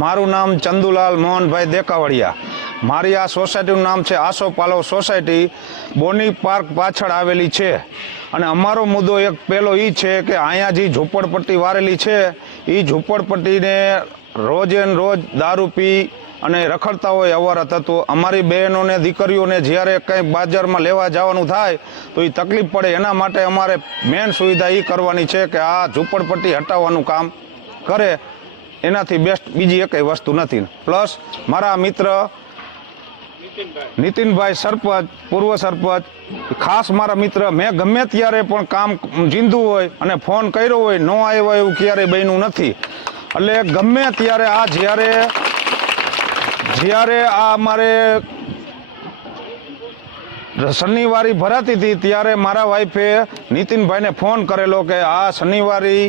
મારું નામ ચંદુલાલ મોહનભાઈ દેકાવડિયા. મારી આ સોસાયટીનું નામ છે આસોપાલવ સોસાયટી, બોની પાર્ક પાછળ આવેલી છે. અને અમારો મુદ્દો એક પહેલો એ છે કે અહીંયા જે ઝૂંપડપટ્ટી વારેલી છે એ ઝૂંપડપટ્ટીને રોજે રોજ દારૂ પી અને રખડતા હોય અવારત હતું. અમારી બહેનોને દીકરીઓને જ્યારે કંઈ બજારમાં લેવા જવાનું થાય તો એ તકલીફ પડે. એના માટે અમારે મેન સુવિધા એ કરવાની છે કે આ ઝૂંપડપટ્ટી હટાવવાનું કામ કરે. એનાથી બેસ્ટ બીજી એકેય વસ્તુ નથી. પ્લસ મારા મિત્ર નીતિનભાઈ સરપંચ, પૂર્વ સરપંચ, ખાસ મારા મિત્ર, મેં ગમે ત્યારે પણ કામ જીંદું હોય અને ફોન કર્યો હોય, ન આવ્યો હોય એવું ક્યારેય બન્યું નથી. એટલે ગમે ત્યારે આ જ્યારે આ અમારે શનિવારી ભરાતી હતી ત્યારે મારા વાઈફે નીતિનભાઈને ફોન કરેલો કે આ શનિવારી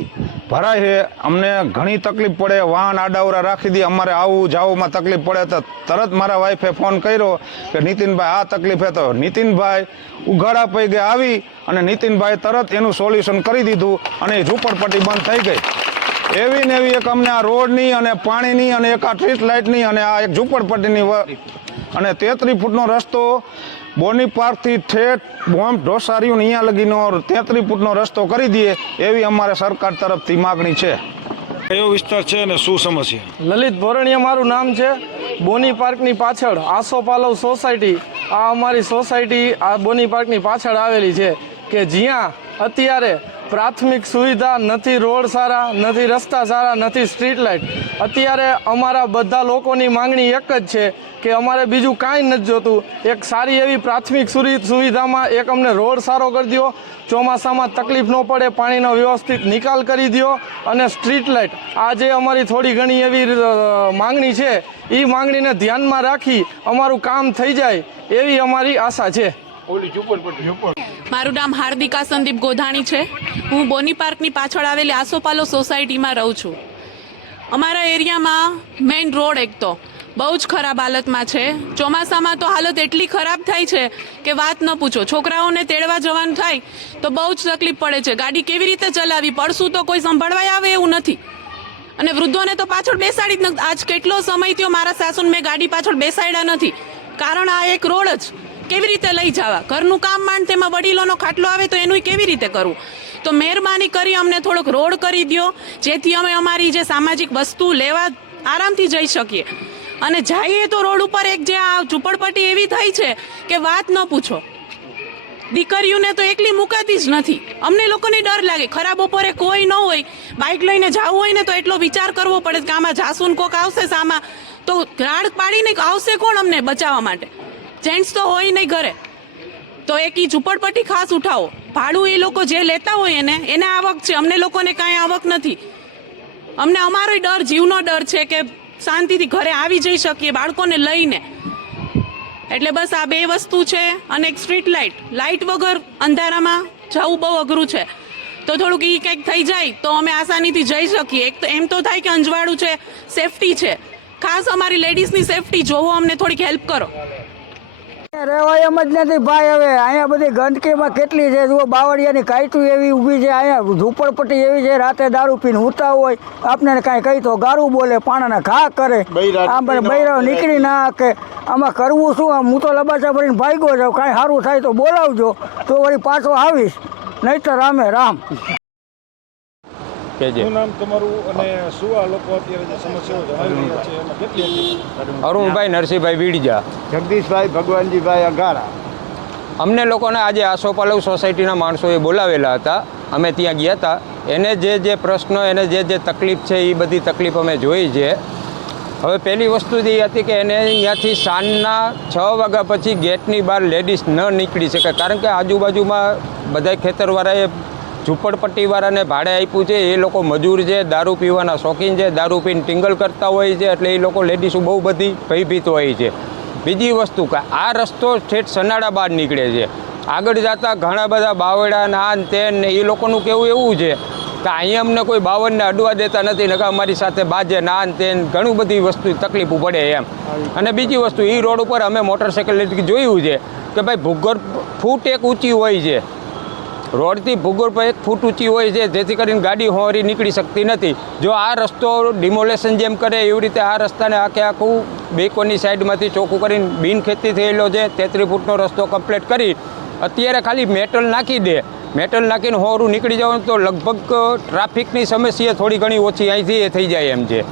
ભરાય છે, અમને ઘણી તકલીફ પડે, વાહન આડાવરા રાખી દે, અમારે આવું જાવમાં તકલીફ પડે. તો તરત મારા વાઈફે ફોન કર્યો કે નીતિનભાઈ આ તકલીફ હે. તો નીતિનભાઈ ઉઘાડા પૈગે આવી અને નીતિનભાઈ તરત એનું સોલ્યુશન કરી દીધું અને એ ઝૂંપડપટ્ટી બંધ થઈ ગઈ. એવી ને એવી એક અમને આ રોડની અને પાણીની અને એક આ સ્ટ્રીટ લાઇટની અને આ એક ઝૂંપડપટ્ટીની અને 33 ફૂટનો રસ્તો બોની પાર્કથી ઠેઠ બોમ્બ ઢોસારીયું અહીંયા લગીનો 33 ફૂટનો રસ્તો કરી દઈએ એવી અમારે સરકાર તરફથી માગણી છે. કયો વિસ્તાર છે અને શું સમસ્યા? લલિત ભોરણીયા મારું નામ છે. બોની પાર્કની પાછળ આસોપાલવ સોસાયટી, આ અમારી સોસાયટી આ બોની પાર્કની પાછળ આવેલી છે કે જ્યાં અત્યારે પ્રાથમિક સુવિધા નથી, રોડ સારા નથી, રસ્તા સારા નથી, સ્ટ્રીટ લાઇટ. અત્યારે અમારા બધા લોકોની માંગણી એક જ છે કે અમારે બીજું કાંઈ નથી જોતું. એક સારી એવી પ્રાથમિક સુવિધામાં એક અમને રોડ સારો કરી દો, ચોમાસામાં તકલીફ ન પડે, પાણીનો વ્યવસ્થિત નિકાલ કરી દો અને સ્ટ્રીટ લાઇટ. આ જે અમારી થોડી ઘણી એવી માંગણી છે એ માંગણીને ધ્યાનમાં રાખી અમારું કામ થઈ જાય એવી અમારી આશા છે. મારું નામ હાર્દિકા સંદીપ ગોધાણી છે. હું બોની પાર્કની પાછળ આવેલી આસોપાલો સોસાયટીમાં રહું છું. અમારા એરિયામાં મેઇન રોડ એક તો બહુ જ ખરાબ હાલતમાં છે. ચોમાસામાં તો હાલત એટલી ખરાબ થાય છે કે વાત ન પૂછો. છોકરાઓને તેડવા જવાનું થાય તો બહુ જ તકલીફ પડે છે. ગાડી કેવી રીતે ચલાવી, પડશું તો કોઈ સંભાળવા આવે એવું નથી. અને વૃદ્ધોને તો પાછળ બેસાડી જ નથી. આજ કેટલો સમય થયો મારા સાસુને મેં ગાડી પાછળ બેસાડ્યા નથી, કારણ આ એક રોડ જ કેવી રીતે લઈ જવા. ઘરનું કામ માંડ, તેમાં વડીલોનો ખાટલો આવે તો એનું કેવી રીતે કરવું. તો મહેરબાની કરી અમને થોડોક રોડ કરી દો જેથી અમે અમારી જે સામાજિક વસ્તુ લેવા આરામથી જઈ શકીએ. અને જઈએ તો રોડ ઉપર એક જે આ ઝૂંપડપટ્ટી એવી થઈ છે કે વાત ન પૂછો. દીકરીઓને તો એકલી મુકાતી જ નથી. અમને લોકોને ડર લાગે. ખરાબ બપોરે કોઈ ન હોય, બાઇક લઈને જવું હોય ને તો એટલો વિચાર કરવો પડે કે આમાં જાસૂન કોક આવશે સામા તો રાડ પાડીને આવશે કોણ અમને બચાવવા માટે. જેન્ટ્સ તો હોય નહીં ઘરે. તો એક ઈ ઝૂંપડપટ્ટી ખાસ ઉઠાવો. ભાડું એ લોકો જે લેતા હોય એને આવક છે, અમને લોકોને કાંઈ આવક નથી. અમને અમારો ડર, જીવનો ડર છે કે શાંતિથી ઘરે આવી જઈ શકીએ બાળકોને લઈને. એટલે બસ આ બે વસ્તુ છે. અને એક સ્ટ્રીટ લાઇટ વગર અંધારામાં જવું બહુ અઘરું છે. તો થોડુંક એ કંઈક થઈ જાય તો અમે આસાનીથી જઈ શકીએ. એક તો એમ તો થાય કે અંજવાળું છે, સેફટી છે. ખાસ અમારી લેડીઝની સેફટી જોવો, અમને થોડીક હેલ્પ કરો. રહેવાય એમ જ નથી ભાઈ. હવે અહીંયા બધી ગંદકીમાં કેટલી છે. જુઓ, બાવળિયાની કાંઈતું એવી ઊભી છે, અહીંયા ઝૂંપડપટ્ટી એવી છે. રાતે દારૂ પીને ઉતા હોય, આપને કાંઈ કહી તો ગારું બોલે, પાણાના ઘા કરે, આમ બૈરાઓ નીકળી ના કે આમાં કરવું શું. આમ હું તો લબાચા ભરીને ભાગ્યો જાઉં. કાંઈ સારું થાય તો બોલાવજો, તો વળી પાછો આવીશ, નહીંતર રામે રામ. શું નામ તમારું અને શું આ લોકો અત્યારે જે સમસ્યાઓ જણાવી રહ્યા છે એમાં કેટલી હતી? અરુણભાઈ નરસિંહભાઈ વીડિજા. જગદીશભાઈ ભગવાનજીભાઈ અઘારા. અમને લોકોને આજે આસોપાલવ સોસાયટીના માણસોએ બોલાવેલા હતા. અમે ત્યાં ગયા હતા. એને જે પ્રશ્નો, એને જે તકલીફ છે એ બધી તકલીફ અમે જોઈ છે. હવે પહેલી વસ્તુ એ હતી કે એને અહીંયાથી સાંજના 6 વાગ્યા પછી ગેટની બહાર લેડીઝ ન નીકળી શકે, કારણ કે આજુબાજુમાં બધા ખેતરવાળાએ ઝૂંપડપટ્ટીવાળાને ભાડે આપ્યું છે. એ લોકો મજૂર છે, દારૂ પીવાના શોખીન છે, દારૂ પીને ટિંગલ કરતા હોય છે. એટલે એ લોકો લેડીઝો બહુ બધી ભયભીત હોય છે. બીજી વસ્તુ કે આ રસ્તો ઠેઠ સનાડા બહાર નીકળે છે. આગળ જતાં ઘણા બધા બાવડા નાન તેન ને એ લોકોનું કહેવું એવું છે કે અહીંયા અમને કોઈ બાવળને અડવા દેતા નથી ને કે અમારી સાથે બાજે નાન તેન ઘણી બધી વસ્તુ તકલીફો પડે એમ. અને બીજી વસ્તુ, એ રોડ ઉપર અમે મોટરસાઇકલ જોયું છે કે ભાઈ ભૂગર્ભ ફૂટ એક ઊંચી હોય છે. રોડથી ભૂગર્ભ 1 ફૂટ ઊંચી હોય છે, જેથી કરીને ગાડી હોરી નીકળી શકતી નથી. જો આ રસ્તો ડિમોલેશન જેમ કરે એવી રીતે આ રસ્તાને આખું બેકોની સાઈડમાંથી ચોખ્ખું કરીને બિનખેતી થયેલો છે. 33 ફૂટનો રસ્તો કમ્પ્લીટ કરી અત્યારે ખાલી મેટલ નાખી દે, મેટલ નાખીને હોરું નીકળી જવાનું તો લગભગ ટ્રાફિકની સમસ્યા થોડી ઘણી ઓછી અહીંથી એ થઈ જાય એમ છે.